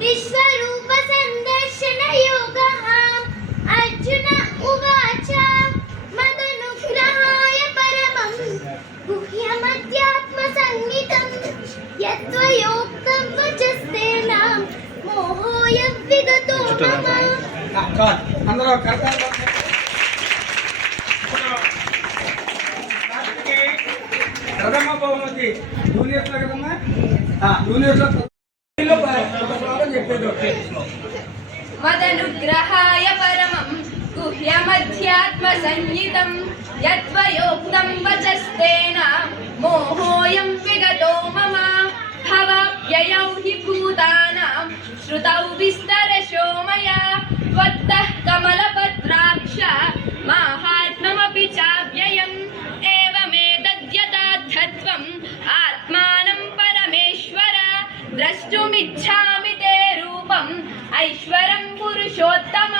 విశ్వరూప సందర్శన యోగ అర్జున ఉవాచ మదనుగ్రహాయ పరమం. గుహ్యమధ్యాత్మ ప్రథమ బహుమతి. జూనియర్స్ కదమ్మా? జూనియర్స్ मदनुग्रहाय परमं गुह्यमध्यात्मसंहितं यद्वयोक्तं वचस्तेन मोहोऽयं विगतो मम भवाप्ययौ हि भूतानां श्रुतौ विस्तरशो मया त्वत्तः कमलपत्राक्ष माहात्म्यमपि चाव्ययम् एवमेतद्यथार्थत्वम् आत्मानं परमेश्वर द्रष्टुमिच्छामि రూపం ఐశ్వరం పురుషోత్తమ.